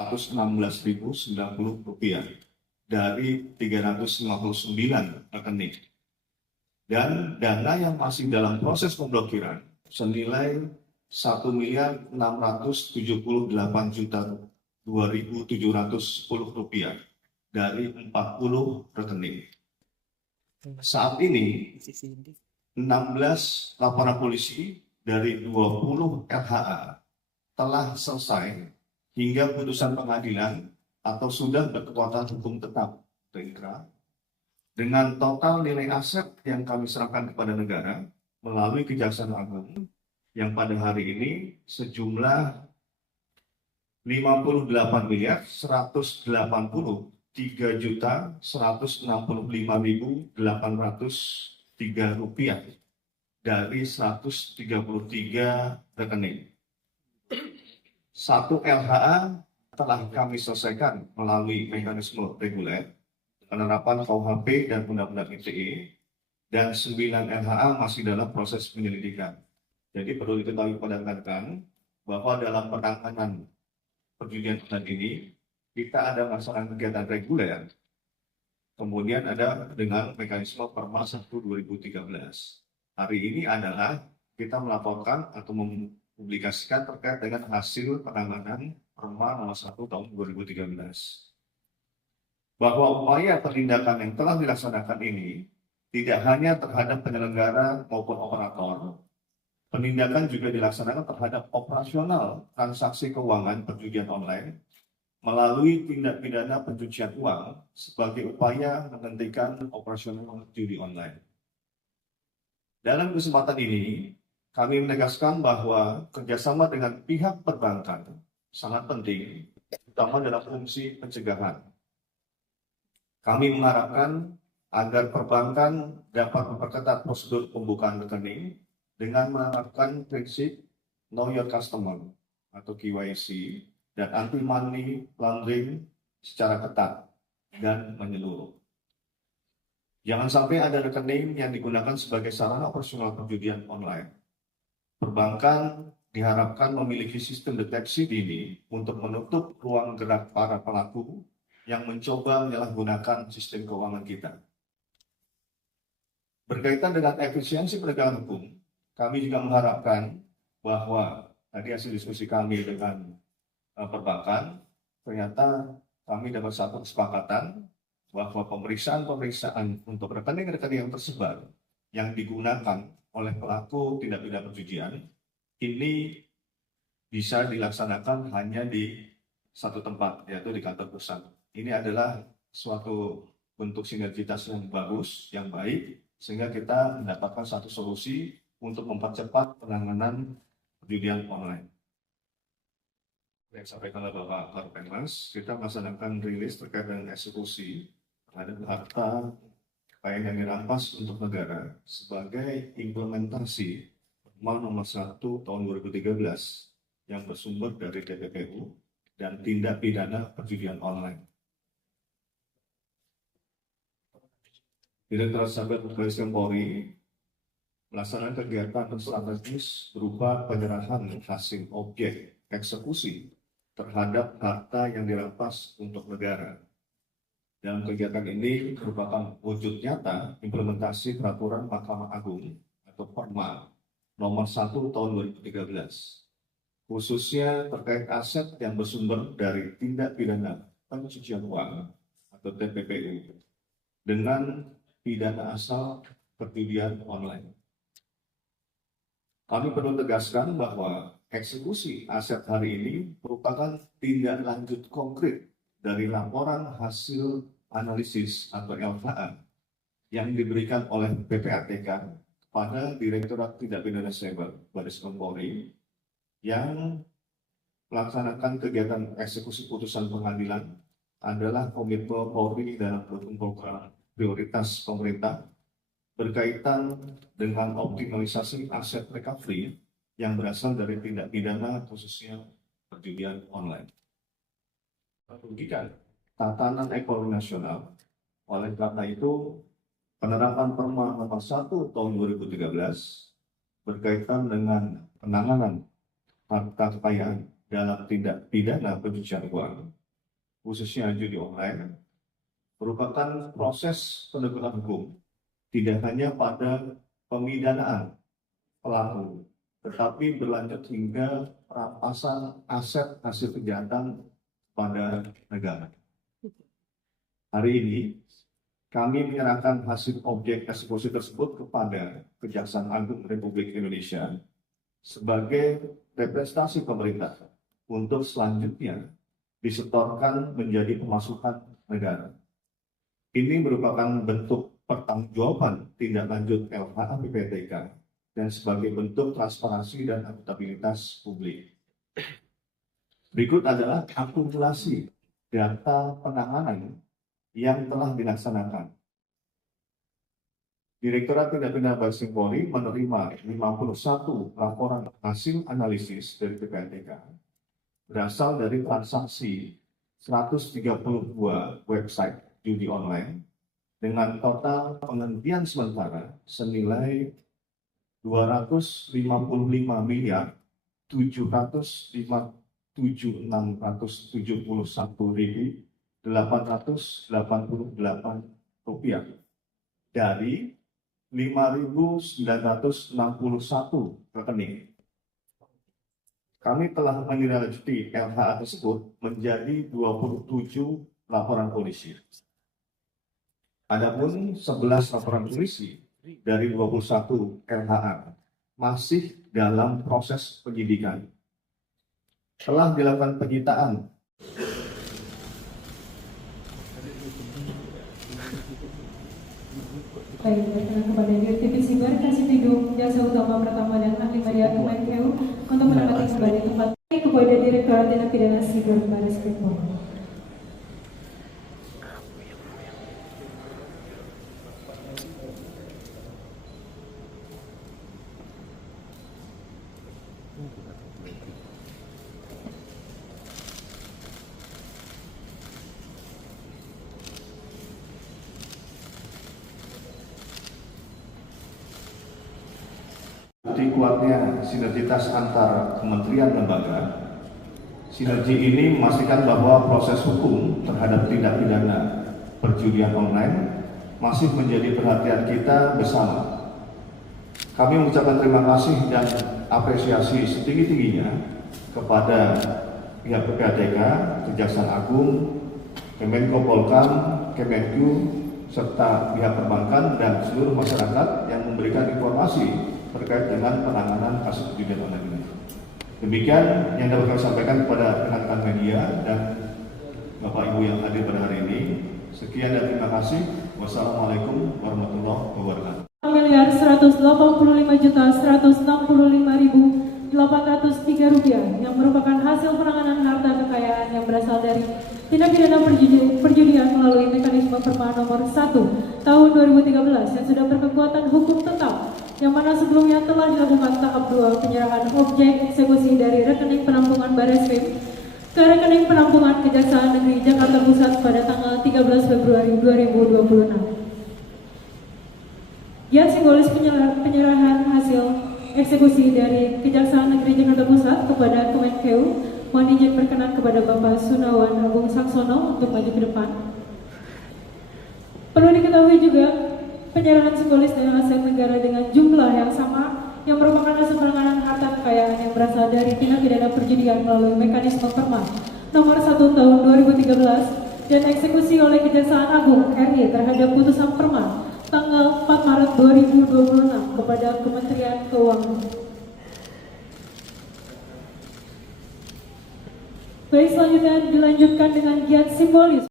Rp116.090 dari 359 rekening. Dan dana yang masih dalam proses pemblokiran senilai Rp1.678.2.710 dari 40 rekening. Saat ini 16 laporan polisi dari 20 LHA telah selesai hingga putusan pengadilan atau sudah berkekuatan hukum tetap dengan total nilai aset yang kami serahkan kepada negara melalui Kejaksaan Agung yang pada hari ini sejumlah Rp58.165.803 dari 133 rekening. Satu LHA telah kami selesaikan melalui mekanisme reguler, penerapan KUHP dan Undang-Undang ITE, dan 9 LHA masih dalam proses penyelidikan. Jadi perlu diketahui pada rekan-rekan bahwa dalam penanganan perjudian online ini kita ada melaksanakan kegiatan reguler, kemudian ada dengan mekanisme Perma 1 2013. Hari ini adalah kita melaporkan atau mempublikasikan terkait dengan hasil penanganan Perma nomor 1 tahun 2013. Bahwa upaya penindakan yang telah dilaksanakan ini tidak hanya terhadap penyelenggara maupun operator, penindakan juga dilaksanakan terhadap operasional transaksi keuangan perjudian online melalui tindak pidana pencucian uang sebagai upaya menghentikan operasional judi online. Dalam kesempatan ini, kami menegaskan bahwa kerjasama dengan pihak perbankan sangat penting, terutama dalam fungsi pencegahan. Kami mengharapkan agar perbankan dapat memperketat prosedur pembukaan rekening dengan menerapkan prinsip Know Your Customer atau KYC dan anti-money laundering secara ketat dan menyeluruh. Jangan sampai ada rekening yang digunakan sebagai sarana operasional perjudian online. Perbankan diharapkan memiliki sistem deteksi dini untuk menutup ruang gerak para pelaku yang mencoba menyalahgunakan sistem keuangan kita. Berkaitan dengan efisiensi penegakan hukum, kami juga mengharapkan bahwa tadi hasil diskusi kami dengan perbankan, ternyata kami dapat satu kesepakatan bahwa pemeriksaan untuk rekening-rekening yang tersebar yang digunakan oleh pelaku tindak pidana pencucian ini bisa dilaksanakan hanya di satu tempat, yaitu di kantor pusat. Ini adalah suatu bentuk sinergitas yang bagus, yang baik, sehingga kita mendapatkan satu solusi untuk mempercepat penanganan perjudian online. Yang disampaikan oleh Bapak Karopenmas, kita melaksanakan rilis terkait dengan eksekusi terhadap harta kekayaan yang dirampas untuk negara sebagai implementasi Perma nomor 1 tahun 2013 yang bersumber dari TPPU dan tindak pidana perjudian online. Direktorat Saber Kepolisian Polri melaksanakan kegiatan strategis berupa penyerahan hasil objek eksekusi terhadap harta yang dirampas untuk negara. Dalam kegiatan ini merupakan wujud nyata implementasi peraturan Mahkamah Agung atau Perma nomor 1 tahun 2013, khususnya terkait aset yang bersumber dari tindak pidana pencucian uang atau TPPU dengan pidana asal perjudian online. Kami perlu tegaskan bahwa eksekusi aset hari ini merupakan tindak lanjut konkret dari laporan hasil analisis atau LHA yang diberikan oleh PPATK kepada Direktorat Tindak Pidana Cyber Baris Krim Polri yang melaksanakan kegiatan eksekusi putusan pengadilan adalah komitmen Polri dalam program prioritas pemerintah berkaitan dengan optimalisasi aset recovery yang berasal dari tindak pidana khususnya perjudian online. Merugikan tatanan ekonomi nasional. Oleh karena itu, penerapan Perma nomor 1 tahun 2013 berkaitan dengan penanganan harta kekayaan dalam tindak pidana pencucian uang, khususnya judi online, merupakan proses penegakan hukum tidak hanya pada pemidanaan pelaku, tetapi berlanjut hingga perampasan aset hasil kejahatan pada negara. Hari ini, kami menyerahkan hasil objek eksekusi tersebut kepada Kejaksaan Agung Republik Indonesia sebagai representasi pemerintah untuk selanjutnya disetorkan menjadi pemasukan negara. Ini merupakan bentuk pertanggungjawaban tindak lanjut LHA PPATK dan sebagai bentuk transparansi dan akuntabilitas publik. Berikut adalah akumulasi data penanganan yang telah dilaksanakan. Direktorat Tindak Pidana Barreskrim Polri menerima 51 laporan hasil analisis dari PPATK berasal dari transaksi 132 website judi online dengan total penghentian sementara senilai 255.671.888 rupiah dari 5.961 rekening. Kami telah menindaklanjuti LHA tersebut menjadi 27 laporan polisi. Adapun 11 laporan polisi dari 21 LHA masih dalam proses penyidikan. Telah dilakukan penyitaan baik, berkenan kepada Dirtipid Siber, Kasivindo, Jasa Utama Pertama dan Ahli Media MNQ untuk menempati kembali tempat kepada Direktorat Tindak Pidana Siber Barreskrim Polri. Kuatnya sinergitas antar kementerian lembaga. Sinergi ini memastikan bahwa proses hukum terhadap tindak pidana perjudian online masih menjadi perhatian kita bersama. Kami mengucapkan terima kasih dan apresiasi setinggi-tingginya kepada pihak PPATK, Kejaksaan Agung, Kemenko Polhukam, Kemenku, serta pihak perbankan dan seluruh masyarakat yang memberikan informasi terkait dengan penanganan kasus perjudian online ini. Demikian yang dapat kami sampaikan kepada rekan-rekan media dan Bapak Ibu yang hadir pada hari ini. Sekian dan terima kasih. Wassalamualaikum warahmatullahi wabarakatuh. Miliar 185.165.803 rupiah yang merupakan hasil penanganan harta kekayaan yang berasal dari tindak pidana perjudian melalui mekanisme Perma nomor 1 tahun 2013 yang sudah berkekuatan hukum tetap, yang mana sebelumnya telah dilakukan tahap 2 penyerahan objek eksekusi dari rekening penampungan Barreskrim ke rekening penampungan Kejaksaan Negeri Jakarta Pusat pada tanggal 13 Februari 2026. Yang simbolis penyerahan hasil eksekusi dari Kejaksaan Negeri Jakarta Pusat kepada Kemenkeu, mohon izin berkenan kepada Bapak Sunawan Agung Saksono untuk maju ke depan. Perlu diketahui juga, penyerahan simbolis dengan aset negara dengan jumlah yang sama yang merupakan hasil penanganan harta kekayaan yang berasal dari tindak pidana perjudian melalui mekanisme Perma nomor 1 tahun 2013 dan eksekusi oleh Kejaksaan Agung RI terhadap putusan Perma tanggal 4 Maret 2026 kepada Kementerian Keuangan. Baik, selanjutnya dilanjutkan dengan giat simbolis